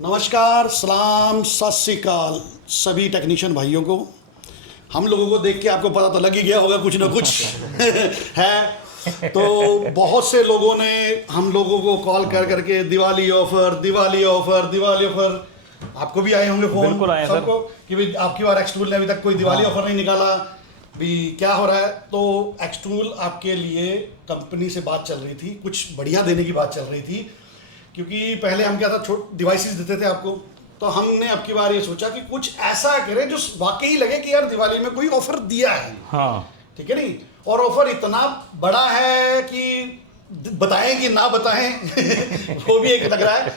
नमस्कार, सलाम, सत श्री अकाल सभी टेक्नीशियन भाइयों को। हम लोगों को देख के आपको पता तो लग ही गया होगा कुछ ना कुछ है। तो बहुत से लोगों ने हम लोगों को कॉल कर करके Diwali offer, Diwali offer, Diwali offer, आपको भी आए होंगे फोन सबको कि भाई आपकी बार एक्सटूल ने अभी तक कोई दिवाली ऑफर नहीं निकाला, भी क्या हो रहा है। तो एक्सटूल आपके लिए कंपनी से बात चल रही थी, कुछ बढ़िया देने की बात चल रही थी, क्योंकि पहले हम क्या था छोटे डिवाइसेस देते थे आपको, तो हमने अब की बार ये सोचा कि कुछ ऐसा करें जो वाकई लगे कि यार दिवाली में कोई ऑफर दिया है। हाँ, ठीक है नहीं, और ऑफर इतना बड़ा है कि बताएं कि ना बताएं वो भी एक लग रहा है।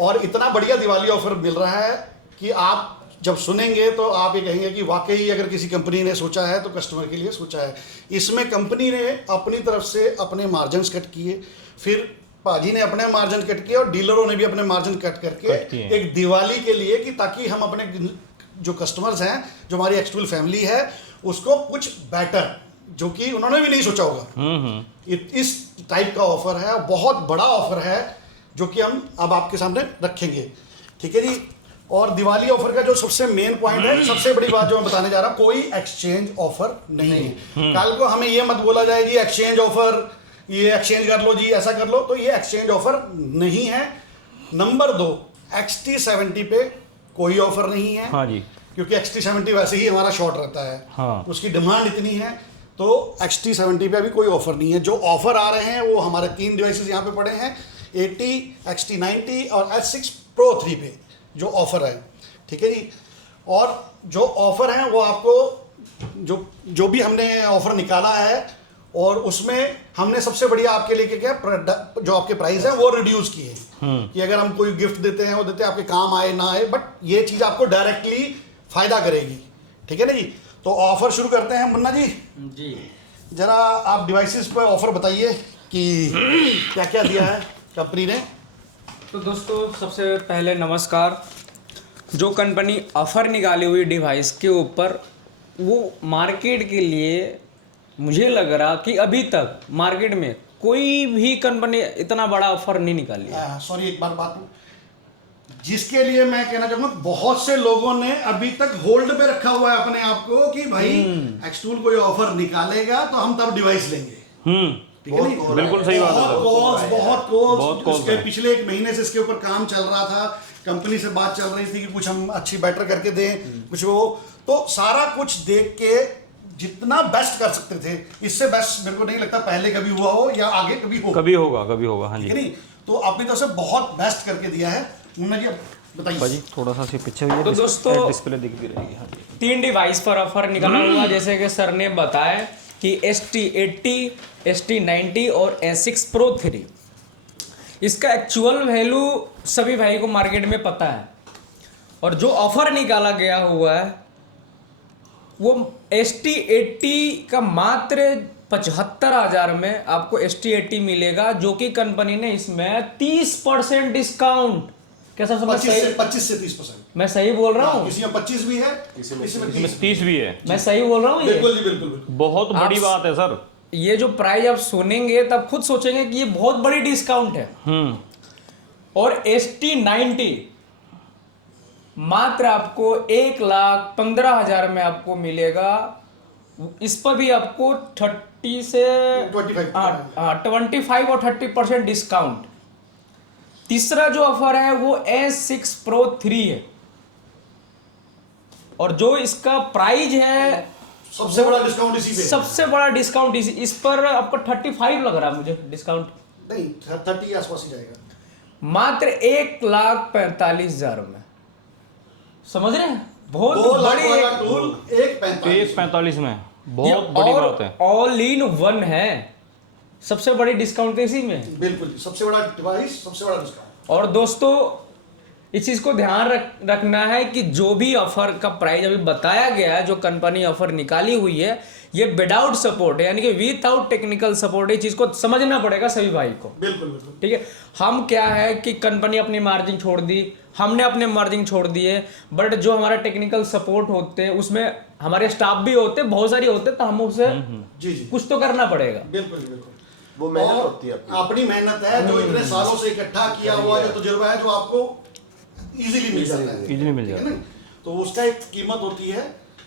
और इतना बढ़िया दिवाली ऑफर मिल रहा है कि आप जब सुनेंगे तो आप ये कहेंगे कि वाकई अगर किसी कंपनी ने सोचा है तो कस्टमर के लिए सोचा है। इसमें कंपनी ने अपनी तरफ से अपने मार्जिन्स कट किए, फिर पाजी ने अपने मार्जिन कट किए और डीलरों ने भी अपने मार्जिन कट करके एक दिवाली के लिए कि ताकि हम अपने जो कस्टमर्स हैं, जो हमारी एक्सटूल फैमिली है, उसको कुछ बेटर, जो कि उन्होंने भी नहीं सोचा होगा, इस टाइप का ऑफर है। बहुत बड़ा ऑफर है जो कि हम अब आपके सामने रखेंगे, ठीक है जी। और दिवाली ऑफर का जो सबसे मेन पॉइंट है, सबसे बड़ी बात जो मैं बताने जा रहा हूँ, कोई एक्सचेंज ऑफर नहीं है। कल को हमें ये मत बोला जाए कि एक्सचेंज ऑफर, ये एक्सचेंज कर लो जी, ऐसा कर लो, तो ये एक्सचेंज ऑफर नहीं है। नंबर 2, XT70 पे कोई ऑफर नहीं है। हाँ जी, क्योंकि XT70 वैसे ही हमारा शॉर्ट रहता है। हाँ, उसकी डिमांड इतनी है, तो XT70 पे अभी कोई ऑफर नहीं है। जो ऑफर आ रहे हैं वो हमारे 3 डिवाइसेस यहाँ पे पड़े हैं, 80, XT90 और S6 Pro 3 पे जो ऑफर है, ठीक है जी। और जो ऑफर है वो आपको जो भी हमने ऑफर निकाला है, और उसमें हमने सबसे बढ़िया आपके लिए क्या जो आपके प्राइस है वो रिड्यूस किए कि अगर हम कोई गिफ्ट देते हैं वो देते हैं, आपके काम आए ना आए, बट ये चीज़ आपको डायरेक्टली फायदा करेगी, ठीक है ना जी। तो ऑफर शुरू करते हैं मुन्ना जी। जरा आप डिवाइसेस पर ऑफर बताइए कि क्या क्या दिया है कंपनी ने। तो दोस्तों सबसे पहले नमस्कार। जो कंपनी ऑफर निकाली हुई डिवाइस के ऊपर, वो मार्केट के लिए मुझे लग रहा कि अभी तक मार्केट में कोई भी कंपनी इतना बड़ा ऑफर नहीं निकाली है। सॉरी, एक बात जिसके लिए मैं कहना चाहूंगा, बहुत से लोगों ने अभी तक होल्ड पे रखा हुआ है अपने आप को कि भाई एक्सटूल कोई ऑफर निकालेगा तो हम तब डिवाइस लेंगे। ठीक है नहीं, बिल्कुल सही बात है। बहुत कॉल्स इसके पिछले 1 महीने से इसके ऊपर काम चल रहा था, कंपनी से बात चल रही थी कि कुछ हम अच्छी बेटर करके दें, कुछ वो, तो सारा कुछ देख के जितना बेस्ट कर सकते थे, इससे बेस्ट मेरे को नहीं लगता पहले कभी हुआ हो या आगे कभी होगा। हाँ जी, नहीं, तो अपनी तरफ से बहुत बेस्ट करके दिया है। मुन्ना जी बताइए थोड़ा सा पीछे हुई है, तो दोस्तों डिस्प्ले दिख भी रहेगी। हाँ जी, 3 डिवाइस पर ऑफर निकला हुआ, जैसे कि सर ने बताया कि ST80, ST90 और S6 Pro 3। इसका एक्चुअल वैल्यू सभी भाई को मार्केट में पता है, और जो ऑफर निकाला गया हुआ है वो ST80 का मात्र 75,000 में आपको ST80 मिलेगा, जो कि कंपनी ने इसमें 30% डिस्काउंट, कैसा समझ, 25 से 30%। मैं सही बोल रहा हूँ? किसी में 25 भी है, किसी में 30 भी है। मैं सही बोल रहा हूँ? बिल्कुल जी, बिल्कुल। बहुत बड़ी बात है सर। ये जो प्राइस आप सुनेंगे तब खुद सोचेंगे कि ये बहुत बड़ी डिस्काउंट है। और ST90 मात्र आपको 1,15,000 में आपको मिलेगा। इस पर भी आपको 25 और 30% डिस्काउंट। तीसरा जो ऑफर है वो S6 Pro 3 है, और जो इसका प्राइस है सबसे बड़ा डिस्काउंट इसी पे, सबसे बड़ा डिस्काउंट इस पर आपको 35 लग रहा है मुझे डिस्काउंट, नहीं 30 के आसपास ही जाएगा, मात्र 1,45,000 में। समझ रहे हैं? बहुत बड़ी वाला टूल 1,45 में, बहुत बड़ी बात है। ऑल इन वन है, सबसे बड़ी डिस्काउंट इसी में। बिल्कुल, सबसे बड़ा डिवाइस, सबसे बड़ा डिस्काउंट। और दोस्तों इस चीज़ को ध्यान रखना है कि जो भी ऑफर का प्राइस अभी बताया गया है, जो कंपनी ऑफर निकाली हुई है, ये विदाउट सपोर्ट है, यानी कि विदाउट टेक्निकल सपोर्ट। ये चीज़ को समझना पड़ेगा सभी भाई को। बिल्कुल बिल्कुल, ठीक है। हम क्या है कि कंपनी अपनी मार्जिन छोड़ दी, हमने अपने मार्जिन छोड़ दिए, बट जो हमारा टेक्निकल सपोर्ट होते हैं उसमें हमारे स्टाफ भी होते, बहुत सारी होते, तो हम उसे कुछ तो करना पड़ेगा। बिल्कुल बिल्कुल, वो मेहनत होती है, अपनी मेहनत है, जो इतने सालों से इकट्ठा किया हुआ जो तजुर्बा है, जो आपको इजीली मिल जाता है। इजीली मिल ठीक है जाता है। ना? तो उसका एक कीमत होती है,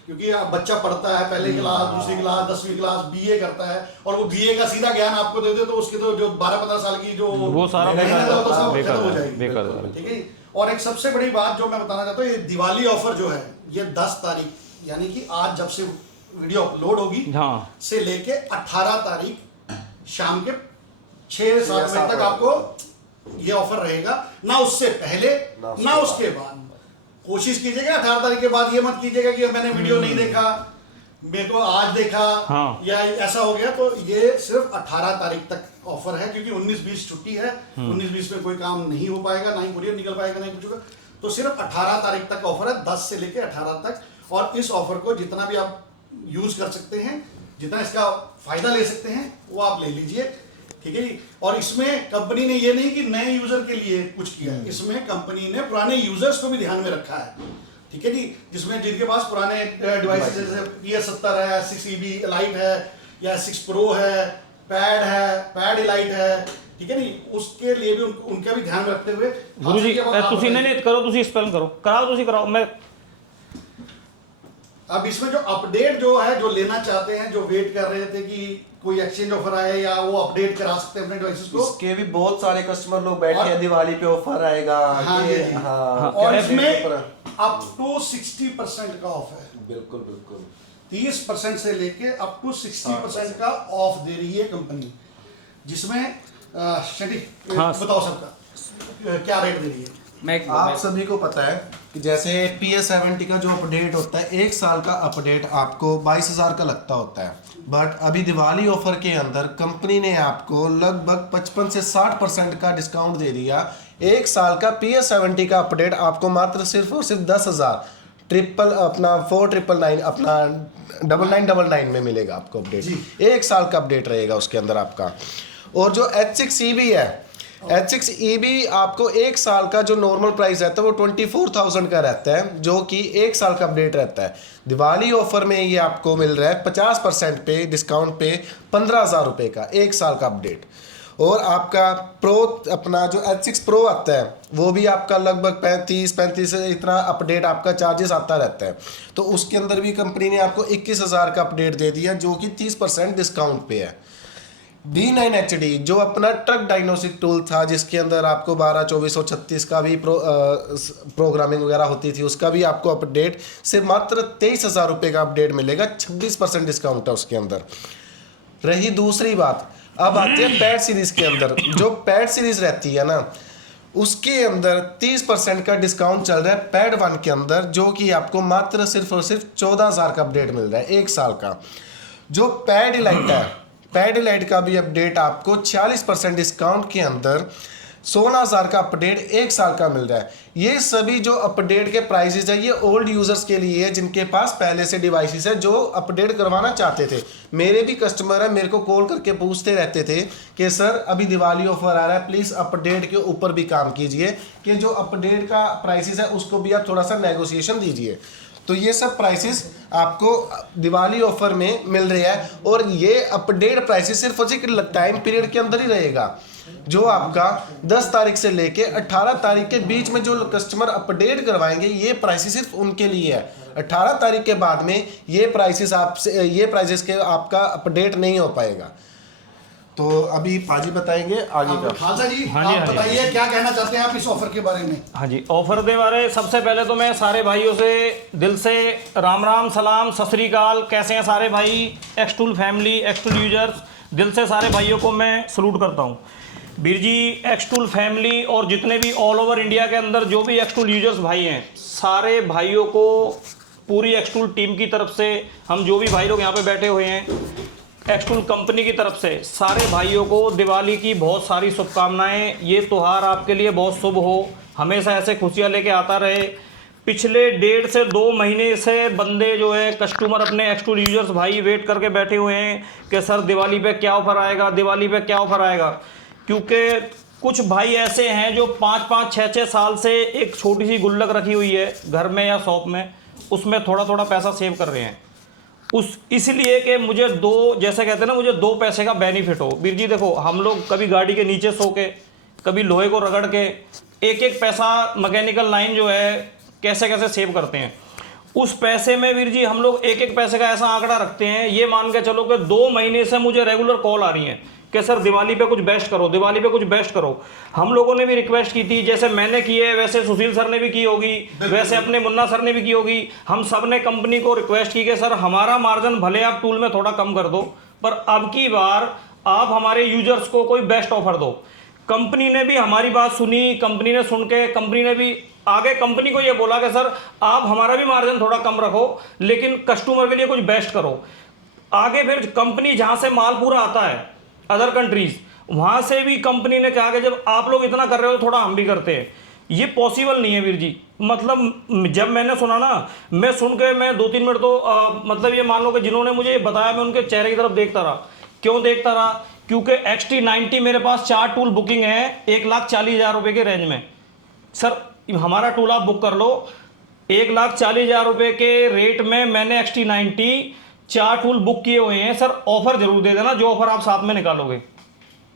क्योंकि आप बच्चा पढ़ता है पहले क्लास, दूसरी क्लास, 10वीं क्लास, बीए करता है, और वो बीए का सीधा ज्ञान आपको दे दे तो उसके तो जो 12-15 साल की जो वो सारा मेहनत है, वो तो सब बेकार खत्म हो है, जाएगी। बेकार है। ठीक है। और एक सबसे बड़ी बात जो मैं बताना चाहता हूँ, ये दिवाली ऑफर जो है ये 10 तारीख यानी कि आज जब से वीडियो अपलोड होगी हाँ से लेके 18 तारीख शाम के 6-7 बजे तक आपको ये ऑफर रहेगा, ना उससे पहले ना उसके बाद। कोशिश कीजिएगा 18 तारीख के बाद ये मत कीजिएगा कि मैंने वीडियो नहीं देखा, मेरे को आज देखा, हाँ। या ऐसा हो गया। तो ये सिर्फ 18 तारीख तक ऑफर है, क्योंकि 19-20 छुट्टी है, 19-20 में कोई काम नहीं हो पाएगा, ना ही कुरियर निकल पाएगा, ना ही कुछ होगा। तो सिर्फ 18 तारीख तक ऑफर है, 10 से लेके 18 तक। और इस ऑफर को जितना भी आप यूज कर सकते हैं, जितना इसका फायदा ले सकते हैं, वो आप ले लीजिए। ठीक है जी। और इसमें कंपनी ने ये नहीं कि नए यूजर के लिए कुछ किया है, इसमें कंपनी ने पुराने यूजर्स को भी ध्यान में रखा है। ठीक है जी। जिसमें जिनके पास पुराने डिवाइसेस जैसे PS70 है, 6EB Elite है, या 6 Pro है, पैड Elite है, ठीक है नी, उसके लिए भी उनका भी ध्यान रखते हुए गुरु जी तुसी नहीं करो, तुसी स्पेल करो, कराओ, तुसी कराओ। मैं अब इसमें जो अपडेट जो है, जो लेना चाहते हैं, जो वेट कर रहे थे कि कोई एक्सचेंज ऑफर आए, या वो अपडेट करा सकते हैं अपने डिवाइसेस को। इसके भी बहुत सारे कस्टमर लोग बैठे हैं, दिवाली पे ऑफर आएगा। हाँ ये, जी। हाँ, और क्या इसमें डेट पर? अप टू 60% का ऑफ है। बिल्कुल बिल्कुल 30% से लेके अप टू 60% का ऑफ दे रही है कंपनी, जिसमें शनि हाँ। बताओ सबका क्या रेट दे रही है। आप सभी को पता है कि जैसे PS70 का जो अपडेट होता है, 1 साल का अपडेट आपको 22,000 का लगता होता है। बट अभी दिवाली ऑफर के अंदर कंपनी ने आपको लगभग 55 से 60% का डिस्काउंट दे दिया। 1 साल का PS70 का अपडेट आपको मात्र सिर्फ और सिर्फ 10,000 4999 अपना 9999 में मिलेगा आपको अपडेट। 1 साल का अपडेट रहेगा उसके अंदर आपका। और जो H6EB है, H6EB आपको 1 साल का जो नॉर्मल प्राइस रहता है वो 24,000 का रहता है, जो कि 1 साल का अपडेट रहता है। दिवाली ऑफर में ये आपको मिल रहा है 50% पे डिस्काउंट पे 15,000 रुपये का 1 साल का अपडेट। और आपका प्रो अपना जो H6 Pro आता है वो भी आपका लगभग 35 से इतना अपडेट आपका चार्जेस आता रहता है। तो उसके अंदर भी कंपनी ने आपको 21,000 का अपडेट दे दिया, जो कि 30% डिस्काउंट पे है। D9 HD जो अपना ट्रक डायग्नोस्टिक टूल था, जिसके अंदर आपको 12, 24 और 36 का भी प्रोग्रामिंग वगैरह होती थी, उसका भी आपको अपडेट से मात्र 23,000 रुपये का अपडेट मिलेगा। 26% डिस्काउंट है उसके अंदर। रही दूसरी बात, अब आती है पैड सीरीज के अंदर। जो पैड सीरीज रहती है ना, उसके अंदर 30% का डिस्काउंट चल रहा है पैड 1 के अंदर, जो कि आपको मात्र सिर्फ और सिर्फ 14,000 का अपडेट मिल रहा है 1 साल का। जो पैड इलाइट है, पैड इलाइट का भी अपडेट आपको 40% डिस्काउंट के अंदर 16,000 का अपडेट 1 साल का मिल रहा है। ये सभी जो अपडेट के प्राइसेस है, ये ओल्ड यूजर्स के लिए है, जिनके पास पहले से डिवाइसेस है, जो अपडेट करवाना चाहते थे। मेरे भी कस्टमर है, मेरे को कॉल करके पूछते रहते थे कि सर अभी दिवाली ऑफर आ रहा है, प्लीज़ अपडेट के ऊपर भी काम कीजिए, कि जो अपडेट का प्राइसेस है उसको भी आप थोड़ा सा नेगोशिएशन दीजिए। तो ये सब प्राइसेस आपको दिवाली ऑफर में मिल रहे हैं। और ये अपडेट प्राइसेस सिर्फ और सिर्फ टाइम पीरियड के अंदर ही रहेगा। जो आपका 10 तारीख से लेके 18 तारीख के बीच में जो कस्टमर अपडेट करवाएंगे, ये प्राइसेस सिर्फ उनके लिए है। 18 तारीख के बाद में ये प्राइसेस के आपका अपडेट नहीं हो पाएगा। तो अभी पाजी बताएंगे आगे का। खालसा जी, हाँ जी, आप हाँ जी। बताइए क्या कहना चाहते हैं आप इस ऑफर के बारे में। हाँ जी, ऑफर के बारे सबसे पहले तो मैं सारे भाइयों से दिल से राम राम, सलाम, सत श्री अकाल। कैसे हैं सारे भाई, एक्सटूल फैमिली, एक्सटूल यूजर्स, दिल से सारे भाइयों को मैं सलूट करता हूँ। बीर जी, एक्सटूल फैमिली और जितने भी ऑल ओवर इंडिया के अंदर जो भी एक्सटूल यूजर्स भाई हैं, सारे भाइयों को पूरी एक्सटूल टीम की तरफ से, हम जो भी भाई लोग यहाँ पे बैठे हुए हैं, एक्सटूल कंपनी की तरफ से सारे भाइयों को दिवाली की बहुत सारी शुभकामनाएं। ये त्यौहार आपके लिए बहुत शुभ हो, हमेशा ऐसे खुशियाँ लेके आता रहे। पिछले 1.5 से 2 महीने से बंदे जो है कस्टमर अपने एक्सटूल यूजर्स भाई वेट करके बैठे हुए हैं कि सर दिवाली पे क्या ऑफर आएगा, दिवाली पे क्या ऑफर आएगा। क्योंकि कुछ भाई ऐसे हैं जो 5-5, 6-6 साल से एक छोटी सी गुल्लक रखी हुई है घर में या शॉप में, उसमें थोड़ा थोड़ा पैसा सेव कर रहे हैं। इसलिए कि मुझे जैसे कहते हैं ना, मुझे 2 पैसे का बेनिफिट हो। बीर जी देखो, हम लोग कभी गाड़ी के नीचे सो के कभी लोहे को रगड़ के एक एक पैसा मैकेनिकल लाइन जो है कैसे कैसे सेव करते हैं। उस पैसे में वीर जी हम लोग एक एक पैसे का ऐसा आंकड़ा रखते हैं, ये मान के चलो कि 2 महीने से मुझे रेगुलर कॉल आ रही हैं कि सर दिवाली पे कुछ बेस्ट करो, दिवाली पे कुछ बेस्ट करो। हम लोगों ने भी रिक्वेस्ट की थी, जैसे मैंने की है वैसे सुशील सर ने भी की होगी, वैसे अपने मुन्ना सर ने भी की होगी। हम सब ने कंपनी को रिक्वेस्ट की कि सर हमारा मार्जिन भले आप टूल में थोड़ा कम कर दो, पर अब की बार आप हमारे यूजर्स को कोई बेस्ट ऑफर दो। कंपनी ने भी हमारी बात सुनी, कंपनी ने सुन के कंपनी ने भी आगे कंपनी को ये बोला कि सर आप हमारा भी मार्जिन थोड़ा कम रखो, लेकिन कस्टमर के लिए कुछ बेस्ट करो। आगे फिर कंपनी जहाँ से माल पूरा आता है अदर कंट्रीज, वहाँ से भी कंपनी ने कहा कि जब आप लोग इतना कर रहे हो थोड़ा हम भी करते हैं। ये पॉसिबल नहीं है वीर जी। मतलब जब मैंने सुना ना, मैं सुन के मैं 2-3 मिनट तो मतलब ये मान लो कि जिन्होंने मुझे ये बताया मैं उनके चेहरे की तरफ देखता रहा। क्यों देखता रहा? क्योंकि XT90 मेरे पास 4 टूल बुकिंग है 1,40,000 रुपये के रेंज में। सर हमारा टूल आप बुक कर लो, 1,40,000 रुपये के रेट में मैंने XT90 4 टूल बुक किए हुए हैं। सर ऑफर जरूर दे देना, जो ऑफर आप साथ में निकालोगे।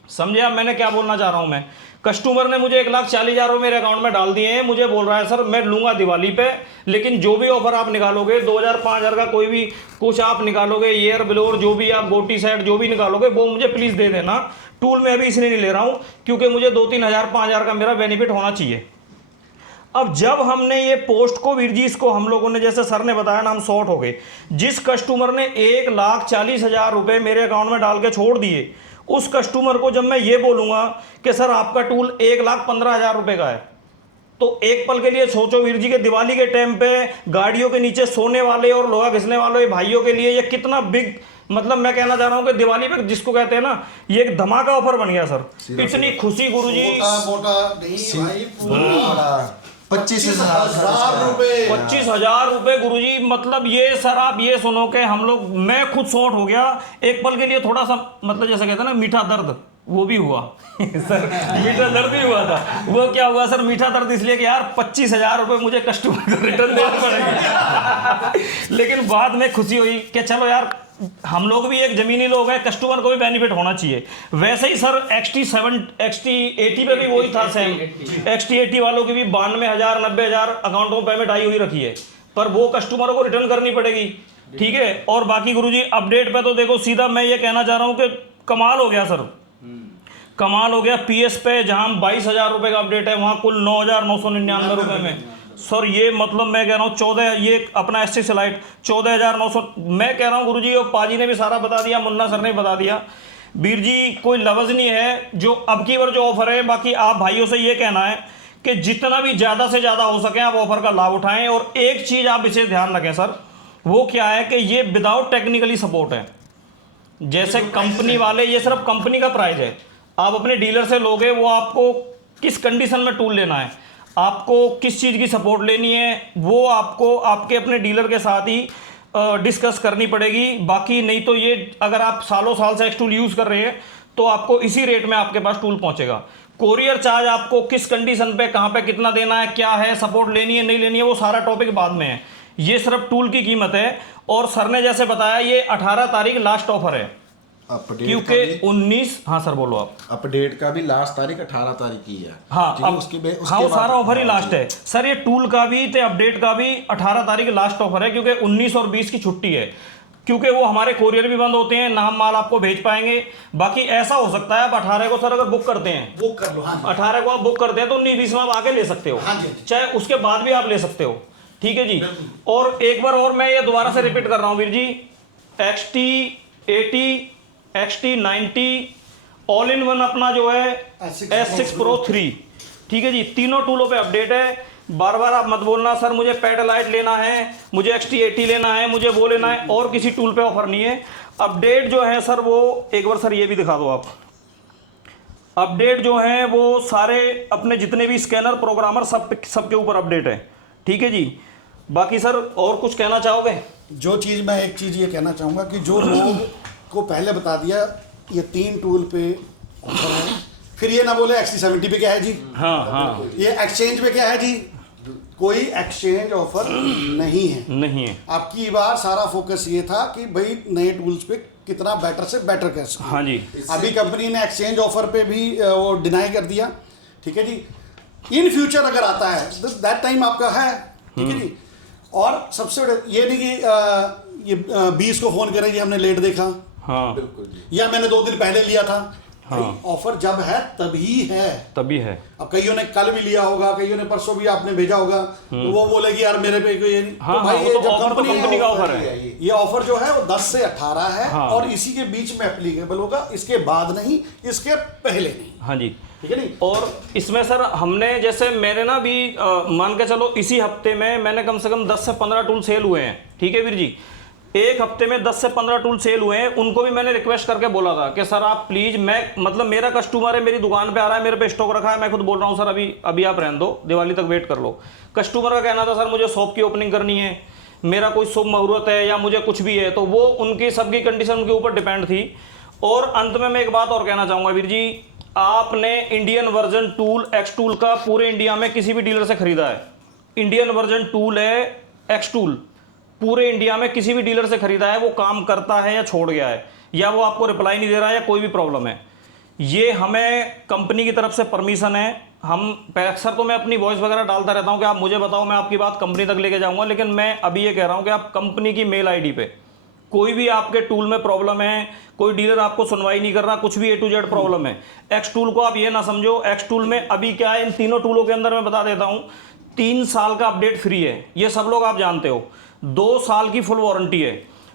समझे आप मैंने क्या बोलना चाह रहा हूं मैं? कस्टमर ने मुझे 1,40,000 रुपये मेरे अकाउंट में डाल दिए हैं, मुझे बोल रहा है सर मैं लूंगा दिवाली पे, लेकिन जो भी ऑफर आप निकालोगे 2,000 5,000 का कोई भी कुछ आप निकालोगे, ईयर ब्लोर जो भी आप गोटी सेट जो भी निकालोगे वो मुझे प्लीज़ दे देना। टूल में अभी इसलिए नहीं ले रहा हूँ क्योंकि मुझे 2-3 हज़ार 5,000 का मेरा बेनिफिट होना चाहिए। अब जब हमने ये पोस्ट को वीर जी इसको हम लोगों ने जैसे सर ने बताया ना, हम शॉर्ट हो गए। जिस कस्टमर ने 1,40,000 रुपये मेरे अकाउंट में डाल के छोड़ दिए, उस कस्टमर को जब मैं ये बोलूँगा कि सर आपका टूल 1,15,000 रुपये का है, तो एक पल के लिए सोचो वीर जी के दिवाली के टाइम पे गाड़ियों के नीचे सोने वाले और लोहा घिसने वाले भाइयों के लिए ये कितना बिग, मतलब मैं कहना चाह रहा हूँ कि दिवाली पे जिसको कहते हैं ना, ये एक धमाका ऑफर बन गया सर। इतनी खुशी गुरुजी। मोटा नहीं भाई, पूरा 25,000 रुपए 25,000 रुपये गुरुजी। मतलब ये सर आप ये सुनो कि हम लोग, मैं खुद शॉर्ट हो गया एक पल के लिए, थोड़ा सा मतलब जैसे कहते हैं ना मीठा दर्द, वो भी हुआ सर मीठा दर्द भी हुआ था। वो क्या हुआ सर? मीठा दर्द इसलिए कि यार 25,000 रुपये मुझे कस्टमर को रिटर्न देने पड़ेंगे लेकिन बाद में खुशी हुई कि चलो यार हम लोग भी एक जमीनी लोग हैं, कस्टमर को भी बेनिफिट होना चाहिए। वैसे ही सर XT80 पे भी वही था सेम। XT80 वालों की भी 92,000 90,000 अकाउंटों में पेमेंट आई हुई रखी है, पर वो कस्टमरों को रिटर्न करनी पड़ेगी, ठीक है। और बाकी गुरुजी अपडेट पे तो देखो सीधा मैं ये कहना चाह रहा हूँ कि कमाल हो गया सर, कमाल हो गया। PS पे जहाँ 22,000 रुपये का अपडेट है, वहाँ कुल 9,999 रुपये में सर। ये मतलब मैं कह रहा हूँ 14, ये अपना SC स्लाइड 14,900, मैं कह रहा हूँ गुरुजी, और पाजी ने भी सारा बता दिया, मुन्ना सर ने बता दिया। वीर जी कोई लफ्ज़ नहीं है जो अब की बार जो ऑफर है। बाकी आप भाइयों से ये कहना है कि जितना भी ज़्यादा से ज़्यादा हो सके आप ऑफर का लाभ उठाएं। और एक चीज़ आप इसे ध्यान रखें सर, वो क्या है कि ये विदाउट टेक्निकली सपोर्ट है। जैसे कंपनी वाले, ये सिर्फ कंपनी का प्राइस है, आप अपने डीलर से लोगे, वो आपको किस कंडीशन में टूल लेना है, आपको किस चीज़ की सपोर्ट लेनी है, वो आपको आपके अपने डीलर के साथ ही डिस्कस करनी पड़ेगी। बाकी नहीं तो ये अगर आप सालों साल से टूल यूज़ कर रहे हैं तो आपको इसी रेट में आपके पास टूल पहुंचेगा। कोरियर चार्ज आपको किस कंडीशन पे कहाँ पे कितना देना है, क्या है, सपोर्ट लेनी है नहीं लेनी है, वो सारा टॉपिक बाद में है। ये सिर्फ टूल की कीमत है। और सर ने जैसे बताया ये 18 तारीख लास्ट ऑफर है, क्योंकि 19, हाँ सर बोलो आप। अपडेट का भी लास्ट तारीख 18 तारीख की है। हाँ अब उसके हाँ वो सारा ऑफर ही लास्ट है सर। ये टूल का भी तो अपडेट का भी 18 तारीख लास्ट ऑफर है, क्योंकि 19 और 20 की छुट्टी है, क्योंकि वो हमारे कोरियर भी बंद होते हैं ना, हम माल आपको भेज पाएंगे। बाकी ऐसा हो सकता है आप 18 को सर अगर बुक करते हैं, बुक कर लो, हाँ 18 को आप बुक करते हैं तो 19-20 में आप आके ले सकते हो, चाहे उसके बाद भी आप ले सकते हो, ठीक है जी। और एक बार और मैं ये दोबारा से रिपीट कर रहा हूँ Veer ji, XT80 XT90 all in one अपना जो है S6 Pro 3, ठीक है जी। तीनों टूलों पे अपडेट है। बार बार आप मत बोलना सर मुझे पेडलाइट लेना है, मुझे XT80 लेना है, मुझे वो लेना है, और किसी टूल पे ऑफर नहीं है। अपडेट जो है सर वो एक बार सर ये भी दिखा दो आप। अपडेट जो है वो सारे अपने जितने भी स्कैनर प्रोग्रामर सबके ऊपर अपडेट है, ठीक है जी। बाकी सर और कुछ कहना चाहोगे? जो चीज़ मैं एक चीज़ ये कहना चाहूँगा कि जो लोग को पहले बता दिया ये 3 टूल पे ऑफर है, फिर ये ना बोले XT70 पे क्या है जी, हाँ ये एक्सचेंज पे क्या है जी, कोई एक्सचेंज ऑफर नहीं है। आपकी बार सारा फोकस ये था कि भाई नए टूल्स पे कितना बेटर से बेटर कर सकते। हाँ जी। अभी कंपनी ने एक्सचेंज ऑफर पे भी वो डिनाई कर दिया ठीक है जी। इन फ्यूचर अगर आता है दैट टाइम आपका है, ठीक है जी। और सबसे बड़े ये नहीं कि ये 20 को फोन करें, ये हमने लेट देखा, हाँ या मैंने 2 दिन पहले लिया था। हाँ। ऑफर जब है तभी है। तभी है। अब कईयों ने कल भी लिया होगा, कईयों ने परसों भी आपने भेजा होगा, तो वो बोलेगी यार मेरे पे कोई नहीं। हाँ, तो भाई हाँ, ये वो तो जो ऑफर तो कंपनी का ऑफर है। ये ऑफर जो है वो 10 से 18 है, हाँ। और इसी के बीच में एप्लीकेबल होगा, इसके बाद नहीं, इसके पहले नहीं। हाँ जी, ठीक है नहीं। और इसमें सर हमने जैसे मेरे ना भी मान के चलो इसी हफ्ते में मैंने कम से कम 10 से 15 टूल सेल हुए हैं, ठीक है वीर जी। एक हफ्ते में 10 से 15 टूल सेल हुए हैं। उनको भी मैंने रिक्वेस्ट करके बोला था कि सर आप प्लीज, मैं मतलब मेरा कस्टमर है, मेरी दुकान पे आ रहा है, मेरे पे स्टॉक रखा है, मैं खुद बोल रहा हूँ सर अभी आप रहने दो, दिवाली तक वेट कर लो। कस्टमर का कहना था सर मुझे शॉप की ओपनिंग करनी है, मेरा कोई शुभ मुहूर्त है या मुझे कुछ भी है, तो वो उनकी सबकी कंडीशन उनके ऊपर डिपेंड थी। और अंत में मैं एक बात और कहना चाहूँगा वीर जी, आपने Indian version tool x tool का पूरे इंडिया में किसी भी डीलर से खरीदा है, इंडियन वर्जन टूल है एक्स टूल, पूरे इंडिया में किसी भी डीलर से खरीदा है, वो काम करता है या छोड़ गया है, या वो आपको रिप्लाई नहीं दे रहा है, या कोई भी प्रॉब्लम है, ये हमें कंपनी की तरफ से परमिशन है। हम अक्सर तो मैं अपनी वॉइस वगैरह डालता रहता हूं कि आप मुझे बताओ, मैं आपकी बात कंपनी तक लेके जाऊंगा, लेकिन मैं अभी ये कह रहा हूं कि आप कंपनी की मेल आईडी पे कोई भी आपके टूल में प्रॉब्लम है, कोई डीलर आपको सुनवाई नहीं कर रहा, कुछ भी A to Z प्रॉब्लम है, एक्स टूल को आप ये ना समझो, एक्स टूल में अभी क्या है, इन तीनों टूलों के अंदर मैं बता देता हूं 3 साल का अपडेट फ्री है, ये सब लोग आप जानते हो। 2 साल की फुल वारंटी है।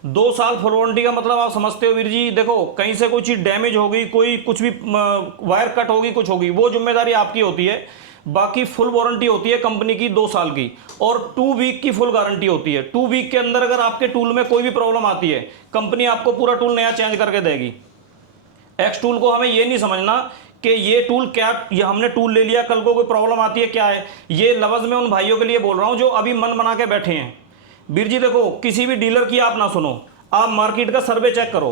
2 साल फुल वारंटी का मतलब आप समझते हो वीर जी, देखो कहीं से कोई चीज़ डैमेज होगी, कोई कुछ भी वायर कट होगी, कुछ होगी, वो जिम्मेदारी आपकी होती है। बाकी फुल वारंटी होती है कंपनी की 2 साल की, और 2 वीक की फुल गारंटी होती है। 2 वीक के अंदर अगर आपके टूल में कोई भी प्रॉब्लम आती है, कंपनी आपको पूरा टूल नया चेंज करके देगी। एक्स टूल को हमें ये नहीं समझना कि ये टूल क्या, ये हमने टूल ले लिया, कल को कोई प्रॉब्लम आती है क्या है। ये लफ्ज़ मैं उन भाइयों के लिए बोल रहा हूँ जो अभी मन बना के बैठे हैं। वीर जी देखो, किसी भी डीलर की आप ना सुनो, आप मार्केट का सर्वे चेक करो,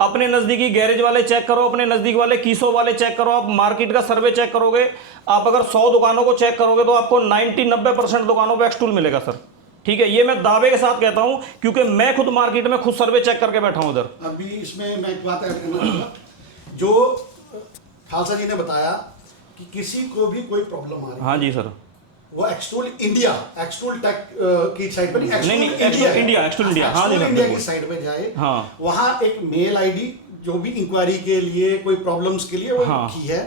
अपने नज़दीकी गैरेज वाले चेक करो, अपने नज़दीक वाले कीसो वाले चेक करो, आप मार्केट का सर्वे चेक करोगे, आप अगर 100 दुकानों को चेक करोगे तो आपको 90-90% दुकानों पे एक्स टूल मिलेगा सर, ठीक है। ये मैं दावे के साथ कहता हूं, क्योंकि मैं खुद मार्केट में खुद सर्वे चेक करके बैठा हूं उधर। अभी इसमें मैं एक बात ऐड करना चाहूँगा, जो खालसा जी ने बताया कि किसी को भी कोई प्रॉब्लम आ रही है, हाँ जी सर, वो एक्सटूल इंडिया, एक्सटूल टेक की साइट पर नहीं, एक्सटूल इंडिया, हाँ जी, इंडिया की साइट पे जाए, हाँ, वहाँ एक मेल आईडी जो भी इंक्वायरी के लिए, कोई प्रॉब्लम्स के लिए वो हाँ, की है,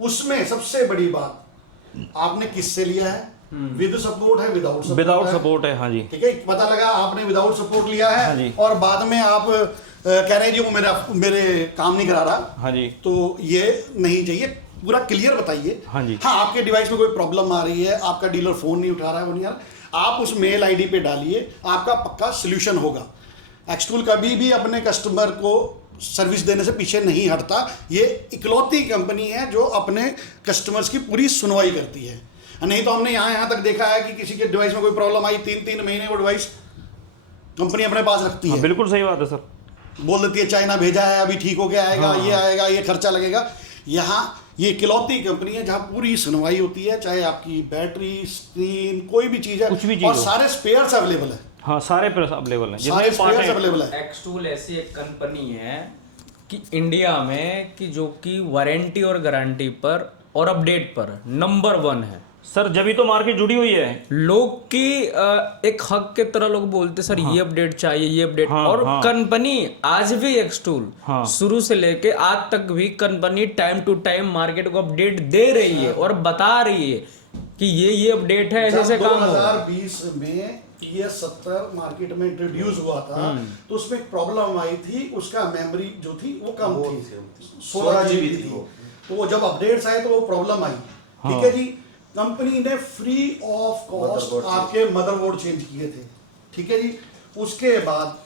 उसमें सबसे बड़ी बात आपने किससे लिया है, विद सपोर्ट है, विदाउट सपोर्ट है, हाँ जी, ठीक है। पता लगा आपने विदाउट सपोर्ट लिया है, हाँ जी, और बाद में आप कह रहे हैं जी वो मेरे काम नहीं करा रहा, हाँ जी, तो ये नहीं चाहिए, पूरा क्लियर बताइए। हाँ जी, हाँ, आपके डिवाइस में कोई प्रॉब्लम आ रही है, आपका डीलर फोन नहीं उठा रहा है, वो नहीं आ रहा, आप उस मेल आईडी पे डालिए, आपका पक्का सोल्यूशन होगा। एक्सटूल कभी भी अपने कस्टमर को सर्विस देने से पीछे नहीं हटता, ये इकलौती कंपनी है जो अपने कस्टमर्स की पूरी सुनवाई करती है। नहीं तो हमने यहाँ तक देखा है कि किसी के डिवाइस में कोई प्रॉब्लम आई, 3-3 महीने वो डिवाइस कंपनी अपने पास रखती है, बिल्कुल सही बात है सर, बोल देती है चाइना भेजा है, अभी ठीक हो गया आएगा, ये आएगा, ये खर्चा लगेगा। यहाँ ये इकलौती कंपनी है जहाँ पूरी सुनवाई होती है, चाहे आपकी बैटरी, स्क्रीन, कोई भी चीज़ है, कुछ भी चीज़ और हो, सारे स्पेयर्स अवेलेबल है, हाँ सारे अवेलेबल हैं, सारे स्पेयर्स अवेलेबल है। एक्सटूल ऐसी एक कंपनी है कि इंडिया में कि जो कि वारंटी और गारंटी पर और अपडेट पर नंबर 1 है सर, जब भी तो मार्केट जुड़ी हुई है। लोग की एक हक के तरह लोग बोलते सर ये अपडेट चाहिए, ये अपडेट, और कंपनी आज भी एक्सटूल शुरू से लेके आज तक भी company time to time market को अपडेट दे रही है और बता रही है कि ये अपडेट है, ऐसे काम हो। 2020 में PS70 मार्केट में इंट्रोड्यूस हुआ था, तो उसमें एक प्रॉब्लम आई थी, उसका मेमोरी जो थी वो कम थी, 16 GB थी, तो वो जब अपडेट्स आए तो वो प्रॉब्लम आई, ठीक है जी। कंपनी ने फ्री ऑफ कॉस्ट आपके मदरबोर्ड चेंज किए थे, ठीक है जी। उसके बाद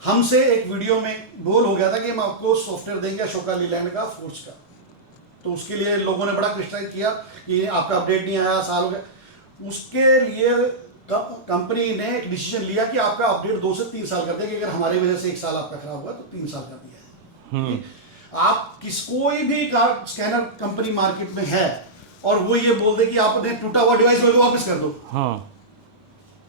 हमसे एक वीडियो में बोल हो गया था कि हम आपको सॉफ्टवेयर देंगे अशोका लीलैंड का फोर्स का, तो उसके लिए लोगों ने बड़ा क्रिटिसाइज किया कि आपका अपडेट नहीं आया, साल हो गया। उसके लिए कंपनी ने एक डिसीजन लिया कि आपका अपडेट 2 से 3 साल कर देंगे, अगर हमारी वजह से 1 साल आपका खराब हुआ तो 3 साल कर दिया है। आप कोई भी स्कैनर कंपनी मार्केट में है और वो ये बोल दे कि आपने टूटा हुआ डिवाइस मेरे को वापस कर दो, हाँ,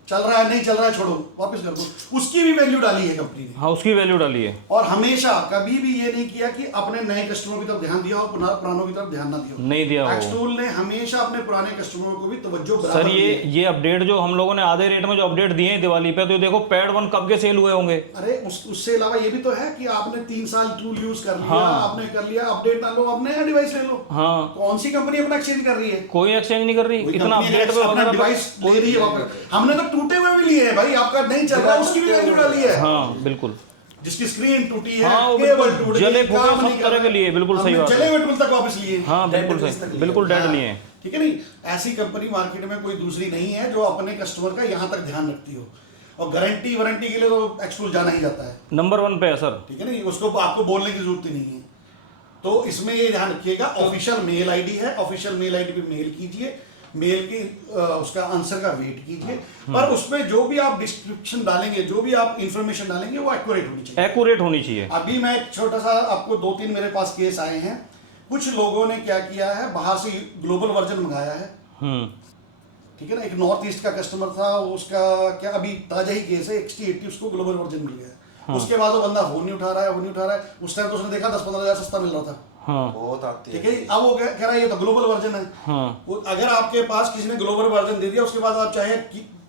चल रहा है नहीं चल रहा है छोड़ो वापस कर दो, उसकी भी वैल्यू डाली है कंपनी ने। हाँ उसकी वैल्यू डाली है। और हमेशा कभी भी ये नहीं किया कि अपने नए कस्टमरों की तरफ ध्यान दिया और पुरानों की तरफ ध्यान ना दिया। नहीं दिया हो। एक्सटूल ने हमेशा अपने पुराने कस्टमरों को भी तवज्जो सर बराबर दी है। ये अपडेट जो हम लोगों ने आधे रेट में जो अपडेट दिए हैं दिवाली पे, तो ये देखो पैड 1 कब के सेल हुए होंगे। अरे उससे अलावा ये भी तो है कि आपने 3 साल टूल यूज कर लिया, हाँ। आपने कर लिया अपडेट ना लो, अब नया डिवाइस ले लो। हाँ कौन सी कंपनी अपना एक्सचेंज कर रही है? कोई एक्सचेंज नहीं कर रही, कोई इतना कंपनी अपडेट पे अपना वगैरह डिवाइस ले रही है वापस। हमने तो टूटे हुए भी लिए हैं भाई, आपका नहीं चल रहा उसकी भी वैल्यू डाली है। हाँ बिल्कुल। जिसकी स्क्रीन टूटी है, हाँ, वो केबल बिल्कुल टूट जले गई, फूके काम सब नहीं कर तरह के रहा। लिए, बिल्कुल सही हमने बात है। जले हुए टूल तक वापस लिए। हाँ बिल्कुल सही, बिल्कुल डेड नहीं है। ठीक है नहीं, ऐसी कंपनी मार्केट में कोई दूसरी नहीं है जो अपने कस्टमर का यहाँ तक ध्यान रखती हो। और गारंटी वारंटी के लिए तो एक्सटूल जाना ही जाता है। नंबर 1 पे है सर। ठीक है नहीं, उसको आपको बोलने की जरूरत ही नहीं है। तो इसमें ये ध्यान रखिएगा, ऑफिशियल मेल आईडी है, ऑफिशियल मेल आईडी पे मेल कीजिए, मेल की उसका आंसर का वेट कीजिए, पर उसमें जो भी आप डिस्क्रिप्शन डालेंगे, जो भी आप इंफॉर्मेशन डालेंगे वो एक्यूरेट होनी चाहिए। एक्यूरेट होनी चाहिए। अभी मैं एक छोटा सा आपको 2-3 मेरे पास केस आए हैं। कुछ लोगों ने क्या किया है, बाहर से ग्लोबल वर्जन मंगाया है। ठीक है ना, एक नॉर्थ ईस्ट का कस्टमर था, उसका क्या अभी ताजा ही केस है, XT80 उसको ग्लोबल वर्जन मिल गया। उसके बाद वो बंदा फोन नहीं उठा रहा है, उस टाइम तो उसने देखा 10-15 हज़ार सस्ता मिल रहा था। हाँ बहुत आती है। ठीक है, अब वो कह रहा है ये तो ग्लोबल वर्जन है। हाँ वो अगर आपके पास किसी ने ग्लोबल वर्जन दे दिया, उसके बाद आप चाहे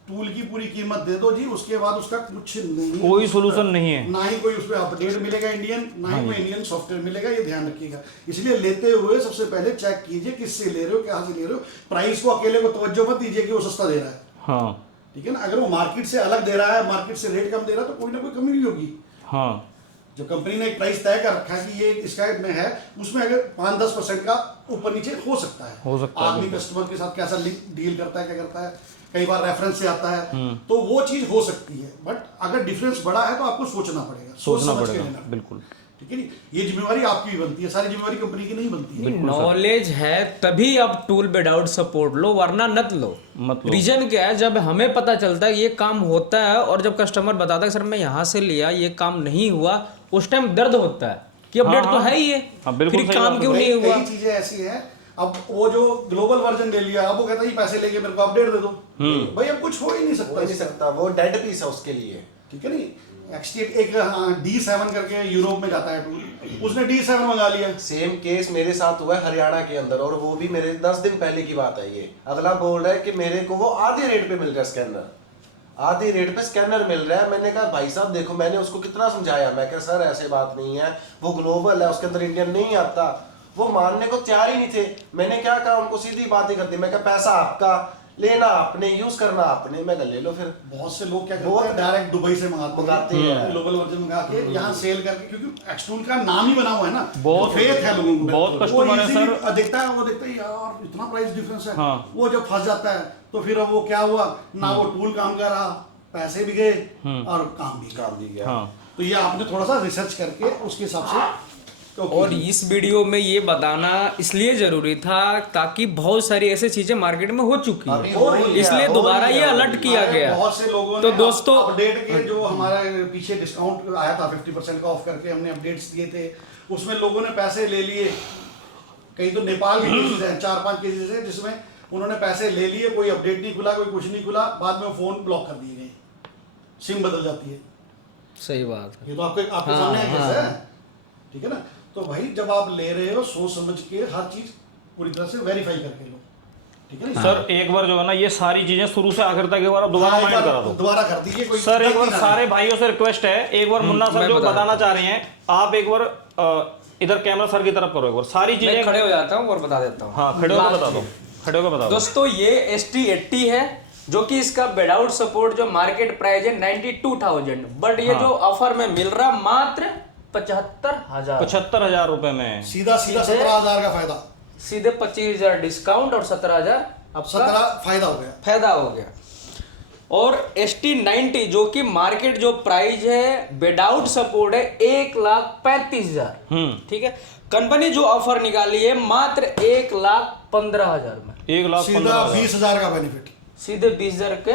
टूल की पूरी कीमत दे दो जी, उसके बाद उसका कुछ नहीं, कोई सोल्यूशन नहीं है। ना ही कोई उस पर अपडेट मिलेगा इंडियन, ना ही कोई इंडियन सॉफ्टवेयर मिलेगा, ये ध्यान रखिएगा। इसलिए लेते हुए सबसे पहले चेक कीजिए किससे ले रहे हो, कहाँ से ले रहे हो। प्राइस को अकेले को तवज्जो मत दीजिए कि वो सस्ता दे रहा है। हाँ ठीक है ना, अगर वो मार्केट से अलग दे रहा है, मार्केट से रेट कम दे रहा है, तो कोई ना कोई कमी भी होगी। हाँ जो कंपनी ने एक प्राइस तय कर रखा है कि ये इसका में है, उसमें अगर 5-10% का ऊपर नीचे हो सकता है। हो सकता है, आदमी कस्टमर के साथ कैसा डील करता है, क्या करता है, कई बार रेफरेंस से आता है, तो वो चीज हो सकती है। बट अगर डिफरेंस बड़ा है तो आपको सोचना पड़ेगा, सोच सोचना समझ के पड़ेगा लेना। बिल्कुल। ठीक है नी, ये जिम्मेवारी आपकी भी बनती है, सारी जिम्मेवारी कंपनी की नहीं बनती है। नॉलेज है तभी आप टूल विदाउट सपोर्ट लो, वरना नत लो। मतलब रीजन क्या है, जब हमें पता चलता है ये काम होता है और जब कस्टमर बताता है सर मैं यहाँ से लिया ये काम नहीं हुआ, उस टाइम दर्द होता है कि अपडेट तो है ही है, हाँ, बिल्कुल फिर सही काम बात क्यों नहीं हुआ। कई चीजें ऐसी हैं, अब वो जो ग्लोबल वर्जन ले लिया, अब वो कहता है ये पैसे लेके मेरे को अपडेट दे दो। भाई अब कुछ हो ही नहीं सकता, हो ही नहीं सकता, वो डेड पीस है उसके लिए। ठीक है नहीं। XT8 एक D7 करके यूरोप में जाता है टूल, उसने D7 मंगा लिया। सेम केस मेरे साथ हुआ है हरियाणा के अंदर, और वो भी मेरे 10 दिन पहले की बात है। ये अगला बोल रहा है कि मेरे को वो आधे रेट पे मिल रहा है स्कैनर, आधे रेट पे स्कैनर मिल रहा है। मैंने कहा भाई साहब देखो, मैंने उसको कितना समझाया, मैं कहा सर ऐसे बात नहीं है, वो ग्लोबल है, उसके अंदर इंडियन नहीं आता। वो मानने को तैयार ही नहीं थे। मैंने क्या कहा उनको, सीधी बात ही कर दी। मैं कहा पैसा आपका, लेना आपने, यूज करना आपने, मैं ले लो। फिर बहुत से लोग क्या करते हैं, डायरेक्ट दुबई से मंगाते हैं, ग्लोबल वर्जन मंगा के यहाँ सेल करके, क्योंकि एक्सटूल का नाम ही बना हुआ है ना, बहुत फेथ है लोगों को, बहुत कस्टमर है सर। देखता है, वो देखता है यार इतना प्राइस डिफरेंस है। हाँ। वो जब फंस जाता है तो फिर अब वो क्या हुआ ना, वो टूल काम कर रहा, पैसे भी गए और काम भी गया। हाँ तो ये आपने थोड़ा सा रिसर्च करके उसके हिसाब से और इस वीडियो में ये बताना इसलिए जरूरी था ताकि बहुत सारी ऐसी चीजें मार्केट में हो चुकी अभी हैं, हो रही है, इसलिए हो दोबारा रही ये है, अलर्ट किया गया। बहुत से लोगों तो ने दोस्तों अपडेट के जो हमारे पीछे डिस्काउंट आया था 50% का ऑफ करके हमने अपडेट्स दिए थे, उसमें लोगों ने पैसे ले लिए। कई तो नेपाल के केसेस हैं, 4-5 केसेस हैं जिसमें उन्होंने पैसे ले लिए, कोई अपडेट नहीं खुला, कोई कुछ नहीं खुला, बाद में फोन ब्लॉक कर दिए गए, सिम बदल जाती है। सही बात है। ये तो आपके सामने केस है। ठीक है ना, तो भाई जब आप ले रहे हो सोच समझ के हर चीज पूरी तरह से वेरीफाई करके लो। ठीक है ना सर, एक बार जो है ना ये सारी चीजें शुरू से आखिर तक एक बार आप दोबारा हाँ, एक माइंड बार करा दो। दोबारा कर दीजिए। कोई सर एक बार गलती ना सारे भाइयों से रिक्वेस्ट है, एक बार मुन्ना सर मैं जो बता बताना चाह रहे हैं, आप एक बार इधर कैमरा सर की तरफ करो, एक बार सारी मैं चीजें। खड़े हो जाता हूँ और बता देता हूँ। हाँ खड़े होकर बता दो, खड़े होकर बता दो। दोस्तों ये ST80 है, जो कि इसका विदाउट सपोर्ट जो मार्केट प्राइस है 92,000, बट ये जो ऑफर में मिल रहा मात्र 75,000, 75,000 रुपए में सीधा 17,000 का फायदा, सीधे 25,000 डिस्काउंट और 17,000 आपका 17 फायदा हो गया। फायदा हो गया। और ST90 जो कि मार्केट जो प्राइस है विदाउट सपोर्ट है 1,35,000। ठीक है, कंपनी जो ऑफर निकाली है मात्र 1,15,000 में, 1,15,000 सीधा 20,000 का बेनिफिट। सीधे 20,000 के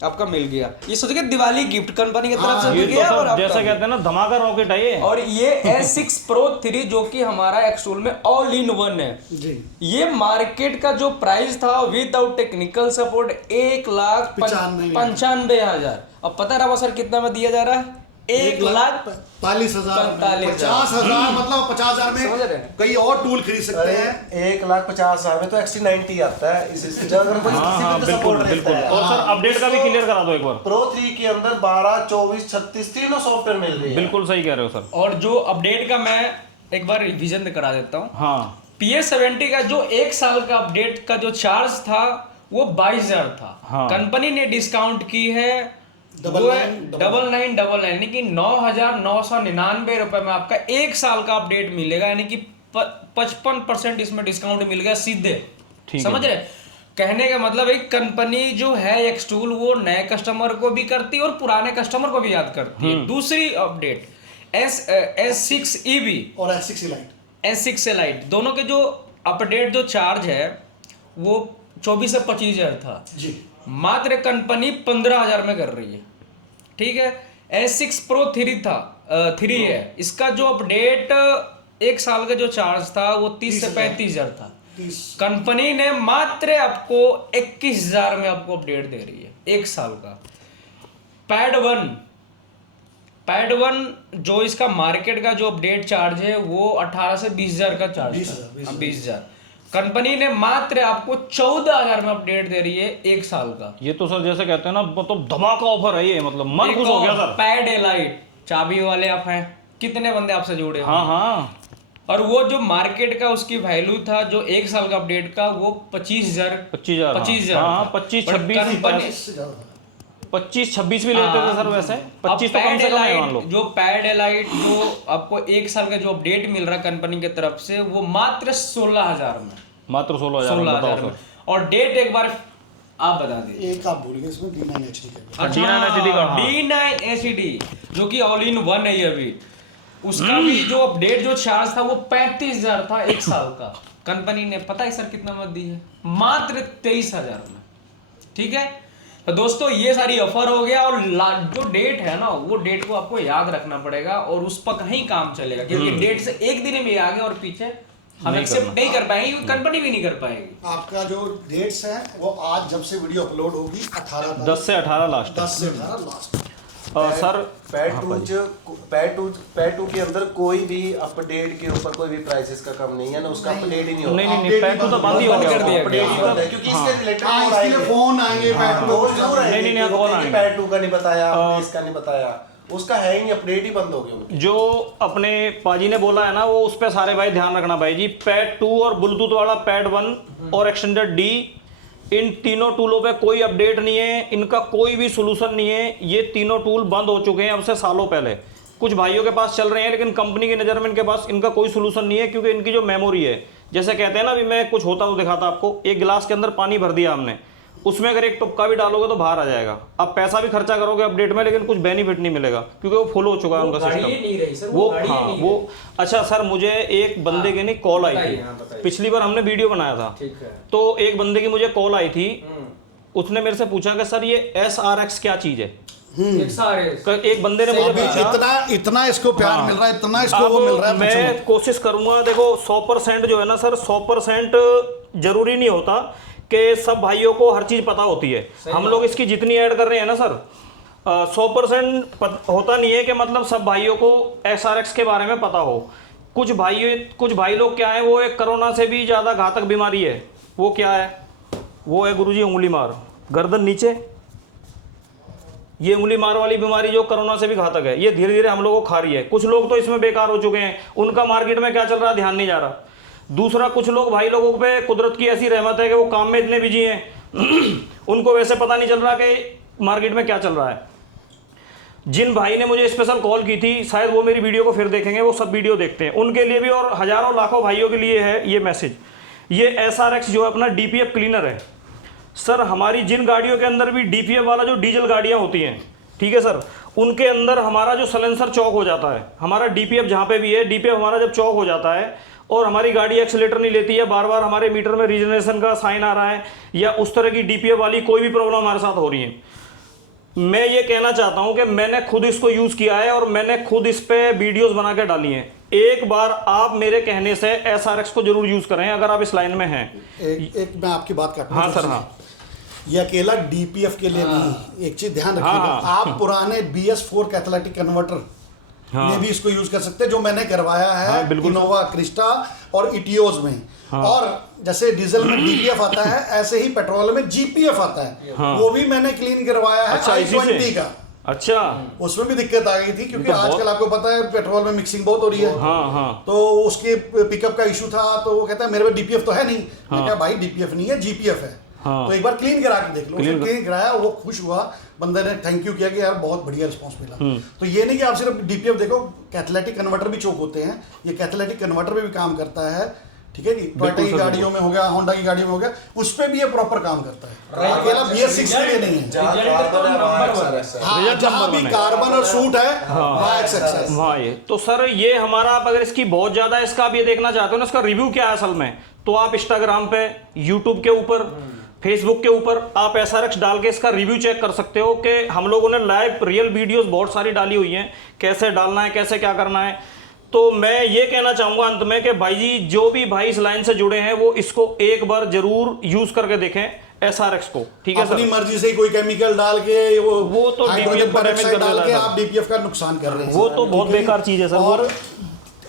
आपका मिल गया। ये सोच के दिवाली गिफ्ट कंपनी की तरफ से ये मिल तो गया और सर आपका जैसे कहते हैं ना धमाका रॉकेट है ये। और ये S6 Pro 3 जो कि हमारा एक्चुअल में ऑल इन वन है। जी ये मार्केट का जो प्राइस था विदाउट टेक्निकल सपोर्ट 1,95,000। अब पता रहा सर कितना में दिया जा रहा है? 1,45,000 45,000 50,000 मतलब 50,000 समझ रहे में हैं? कई और टूल खरीद सकते हैं। 1,50,000 में तो XT90 आता है इस अगर कोई हाँ हाँ किसी पे बिल्कुल support बिल्कुल। रहता है। और सर अपडेट का भी क्लियर करा दो एक बार। Pro 3 के अंदर 12, 24, 36 तीनों सॉफ्टवेयर मिल रही है। बिल्कुल सही कह रहे हो सर। और जो अपडेट का मैं एक बार रिवीजन करा देता हूँ। हाँ PS70 का जो एक साल का अपडेट का जो चार्ज था वो 22,000 था। हाँ। कंपनी ने डिस्काउंट की है 9999 यानी कि 9,999 रुपए में आपका एक साल का अपडेट मिलेगा, यानी कि 55% इसमें डिस्काउंट मिल गया सीधे। ठीक है। समझ रहे? कहने का मतलब है कंपनी जो है एक्सटूल वो नए कस्टमर को भी करती है और पुराने कस्टमर को भी याद करती है। दूसरी अपडेट S6 EV और S6 Elite S6 Elite दोनों के जो अपडेट जो चार्ज है वो 24 से 25,000 था, जी मात्र कंपनी 15,000 में कर रही है। ठीक है। S6 Pro 3 था 3 है, इसका जो अपडेट एक साल का जो चार्ज था वो 30 से 35,000 था। 30 कंपनी ने मात्र आपको 21,000 में आपको अपडेट दे रही है एक साल का। पैड वन जो इसका मार्केट का जो अपडेट चार्ज है वो 18 से 20,000 का चार्ज 20,000 कंपनी ने मात्र आपको 14,000 में अपडेट दे रही है एक साल का। ये तो सर जैसे कहते हैं ना मतलब धमाका ऑफर है ये, मतलब मन खुश हो गया सर। पैड एलाइट चाबी वाले आप हैं, कितने बंदे आपसे जुड़े हैं? हाँ हाँ और वो जो मार्केट का उसकी वैल्यू था जो एक साल का अपडेट का वो 25,000 25,000 हाँ 25 26 25 26 भी लेते थे सर वैसे 25 तो कम से कम है मान लो। जो पैड एलाइट जो आपको एक साल का जो अपडेट मिल रहा है कंपनी की तरफ से वो मात्र 16,000 में, मात्र 16,000 में। और डेट एक बार आप बता दीजिए। एक आप भूल गए इसमें D9 HD का। D9 HD जो कि ऑल इन वन है ये अभी, उसका भी जो अपडेट जो चार्ज था वो 35,000 था एक साल का। कंपनी ने पता है सर कितना मत दी है? मात्र 23,000 में। ठीक है। तो दोस्तों ये सारी ऑफर हो गया और जो डेट है ना वो डेट को आपको याद रखना पड़ेगा और उस पर कहीं काम चलेगा, क्योंकि डेट से एक दिन में आगे और पीछे हम एक्सेप्ट नहीं कर पाएंगे, कंपनी भी नहीं कर पाएगी। आपका जो डेट्स है वो आज जब से वीडियो अपलोड होगी 18 10 से 18 लास्ट 10 से 18 लास्ट। सर पैड 2 के अंदर कोई भी अपडेट के ऊपर कोई भी प्राइसेस का कम नहीं है ना, उसका अपडेट ही नहीं होगा। नहीं पैड तो बंद ही हो कर दिया गया। अपडेट ही बंद है क्योंकि इसके रिलेटेड हाँ इसके लिए फोन आएंगे पैड तो टू जरूर आएंगे। नहीं, कौन आएंगे? पैड 2 का नहीं बताया, इसका नहीं बताया, उसका है ही नहीं, अपडेट ही बंद हो गया उनकी। जो अपने पाजी ने बोला है ना वो उस पे सारे भाई ध्यान रखना भाई जी। पैड 2 और ब्लूटूथ वाला पैड 1 और एक्सटेंडर D इन तीनों टूलों पे कोई अपडेट नहीं है, इनका कोई भी सोल्यूशन नहीं है। ये तीनों टूल बंद हो चुके हैं अब से सालों पहले। कुछ भाइयों के पास चल रहे हैं लेकिन कंपनी की नज़र में इनके पास इनका कोई सोल्यूशन नहीं है, क्योंकि इनकी जो मेमोरी है, जैसे कहते हैं ना, अभी मैं कुछ होता तो दिखाता आपको। एक गिलास के अंदर पानी भर दिया हमने, उसमें अगर एक टुपका भी डालोगे तो बाहर आ जाएगा। आप पैसा भी खर्चा करोगे अपडेट में लेकिन कुछ बेनिफिट नहीं मिलेगा, क्योंकि वो फुल हो चुका है उनका सिस्टम। वो हाँ वो अच्छा सर मुझे एक बंदे की नहीं कॉल आई थी, पिछली बार हमने वीडियो बनाया था तो एक बंदे की मुझे कॉल आई थी, उसने मेरे से पूछा कि सर ये SRX क्या चीज है। एक बंदे ने मुझे पूछा, इतना इसको प्यार मिल रहा है, इतना इसको वो मिल रहा है। मैं कोशिश करूंगा, देखो 100% जो है ना सर 100% जरूरी नहीं होता कि सब भाइयों को हर चीज पता होती है। हम लोग इसकी जितनी ऐड कर रहे हैं ना सर 100% होता नहीं है कि मतलब सब भाइयों को SRX के बारे में पता हो। कुछ भाई लोग क्या है, वो एक कोरोना से भी ज्यादा घातक बीमारी है। वो क्या है? वो है गुरुजी उंगली मार, गर्दन नीचे। ये उंगली मार वाली बीमारी जो कोरोना से भी घातक है, ये धीरे धीरे हम लोगों को खा रही है। कुछ लोग तो इसमें बेकार हो चुके हैं, उनका मार्केट में क्या चल रहा है ध्यान नहीं जा रहा। दूसरा, कुछ लोग भाई लोगों पे कुदरत की ऐसी रहमत है कि वो काम में इतने बिजी हैं उनको वैसे पता नहीं चल रहा कि मार्केट में क्या चल रहा है। जिन भाई ने मुझे स्पेशल कॉल की थी, शायद वो मेरी वीडियो को फिर देखेंगे, वो सब वीडियो देखते हैं, उनके लिए भी और हजारों लाखों भाइयों के लिए है ये मैसेज। ये SRX जो है अपना DPF क्लीनर है सर। हमारी जिन गाड़ियों के अंदर भी DPF वाला जो डीजल गाड़ियाँ होती हैं, ठीक है सर, उनके अंदर हमारा जो सलेंसर चौक हो जाता है, हमारा DPF जहाँ पे भी है, DPF हमारा जब चौक हो जाता है और हमारी गाड़ी एक्सीलेटर नहीं लेती है, बार बार हमारे मीटर में रीजनरेशन का साइन आ रहा है या उस तरह की DPF वाली कोई भी प्रॉब्लम हमारे साथ हो रही है, मैं ये कहना चाहता हूं कि मैंने खुद इसको यूज किया है और मैंने खुद इस पे वीडियोस बना के डाली हैं। एक बार आप मेरे कहने से SRX को जरूर यूज करें अगर आप इस लाइन में हैं। एक मैं आपकी बात काटूं। हाँ सर, हाँ। ये अकेला DPF के लिए नहीं, एक चीज ध्यान रखिएगा, हाँ। आप पुराने BS4 कैथलेटिक कन्वर्टर हाँ। में भी इसको यूज कर सकते हैं, जो मैंने करवाया है हाँ, बिल्कुल। इनोवा क्रिस्टा और इटियोज में। हाँ। और जैसे डीजल में DPF आता है, ऐसे ही पेट्रोल में GPF आता है। हाँ। वो भी मैंने क्लीन करवाया है अच्छा, इसी i20 से? का। अच्छा। उसमें भी दिक्कत आ गई थी, क्योंकि तो बहुत- आजकल आपको पता है पेट्रोल में मिक्सिंग बहुत हो रही है। हाँ हाँ। तो उसके पिकअप का इशू था, तो वो कहता है मेरे पे DPF तो है नहीं। मैंने कहा भाई DPF नहीं है, GPF है। हाँ। तो एक बार क्लीन करा के देख लो। क्लीन क्लीन कराया, वो खुश हुआ, बंदे ने थैंक यू किया कि यार बहुत बढ़िया रिस्पॉन्स मिला। तो ये नहीं कि आप सिर्फ DPF देखो, कैथलेटिक कन्वर्टर भी चोक होते हैं, ये कैथलेटिक कन्वर्टर पे भी काम करता है। ठीक है जी, टोयोटा की गाड़ियों में हो गया, होंडा की गाड़ियों में हो गया, उस पे भी ये प्रॉपर काम करता है। अकेला BS6 के लिए नहीं है। जहाँ कार्बन है वहाँ XRX है। हाँ, जहाँ भी कार्बन और सूट है वहाँ XRX है। हाँ, ये तो सर, ये हमारा आप अगर इसकी बहुत ज्यादा इसका आप ये देखना चाहते हो ना, इसका रिव्यू क्या है असल में, तो आप इंस्टाग्राम पे, यूट्यूब के ऊपर, फेसबुक के ऊपर आप SRX डाल के इसका रिव्यू चेक कर सकते हो कि हम लोगों ने लाइव रियल वीडियोस बहुत सारी डाली हुई हैं, कैसे डालना है, कैसे क्या करना है। तो मैं ये कहना चाहूंगा अंत में कि भाई जी, जो भी भाई इस लाइन से जुड़े हैं वो इसको एक बार जरूर यूज करके देखें SRX को। ठीक है अपनी सर, मर्जी से कोई केमिकल डाल के वो तो हाइड्रोजन DPF को पेरोक्साइड डैमेज कर डाल के देता है आप DPF का नुकसान कर रहे हैं। वो तो बहुत ठीक है जी? बेकार चीज है सर। और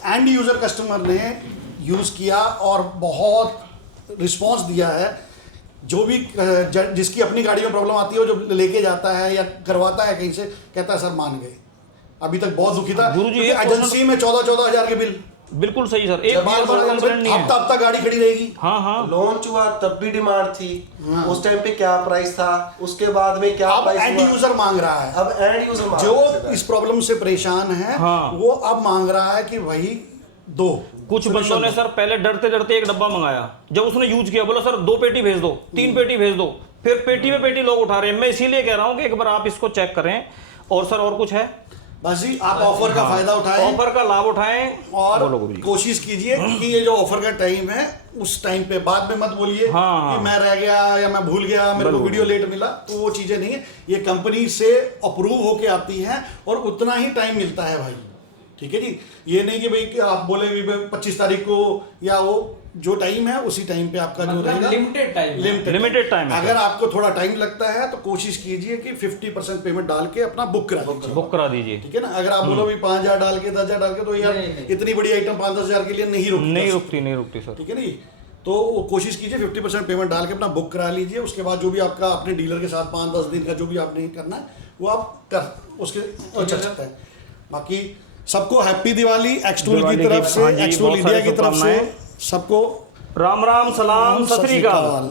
एंड यूजर कस्टमर ने यूज किया और बहुत रिस्पॉन्स दिया है। जो भी जिसकी अपनी गाड़ी में प्रॉब्लम आती है, वो जो लेके जाता है या करवाता है कहीं से, कहता है सर मान गए। अभी तक बहुत दुखी था, गुरुजी, क्योंकि एक एजेंसी में 14-14 हजार के बिल, बिल्कुल सही सर, एक बार कंप्लेंट नहीं है। हफ्ता गाड़ी खड़ी रहेगी। हाँ हाँ, लॉन्च हुआ तब भी डिमांड थी। उस टाइम पे क्या प्राइस था, उसके बाद में क्या अब प्राइस एंड हुआ, यूजर मांग रहा है। अब एंड यूजर मांग जो रहा है। इस प्रॉब्लम से परेशान है, हाँ। वो अब मांग रहा है कि भाई दो। कुछ बंदों ने सर पहले डरते डरते एक डब्बा मंगाया, जब उसने यूज किया बोला सर 2 पेटी भेज दो, 3 पेटी भेज दो, फिर पेटी में पेटी लोग उठा रहे हैं। मैं इसीलिए कह रहा हूँ कि एक बार आप इसको चेक करें। और सर, और कुछ है? बस जी, आप ऑफर का फायदा उठाएं ऑफर का लाभ उठाएं और बोलो गुरुजी। कोशिश कीजिए कि ये जो ऑफर का टाइम है, उस टाइम पे बाद में मत बोलिए हाँ। कि मैं रह गया या मैं भूल गया, मेरे को वीडियो लेट मिला। तो वो चीजें नहीं है, ये कंपनी से अप्रूव होके आती हैं और उतना ही टाइम मिलता है भाई। ठीक है जी, ये नहीं कि भाई कि आप बोले भी 25 तारीख को, या वो जो टाइम है उसी टाइम पे आपका जो रहेगा लिमिटेड टाइम, लिमिटेड टाइम है। अगर आपको थोड़ा टाइम लगता है तो कोशिश कीजिए कि 50% पेमेंट डाल के अपना बुक करा दीजिए। बुक करा दीजिए। ठीक है ना। अगर आप बोलो भी 5,000 डाल के 10,000 डाल के, तो यार इतनी बड़ी आइटम 5-10 हजार के लिए नहीं रुकती। नहीं रुकती सर। ठीक है नहीं। तो वो कोशिश कीजिए 50% पेमेंट डाल के अपना बुक करा लीजिए। उसके बाद जो भी आपका अपने डीलर के साथ 5-10 दिन का जो भी आपने करना है, वो आप कर उसके चल सकता है। बाकी सबको हैप्पी दिवाली एक्सटूल की तरफ से, हाँ जी, एक्सटूल बहुत इंडिया सारी की तरफ से शुभकामनाएं। सबको राम राम, सलाम, सत श्री अकाल।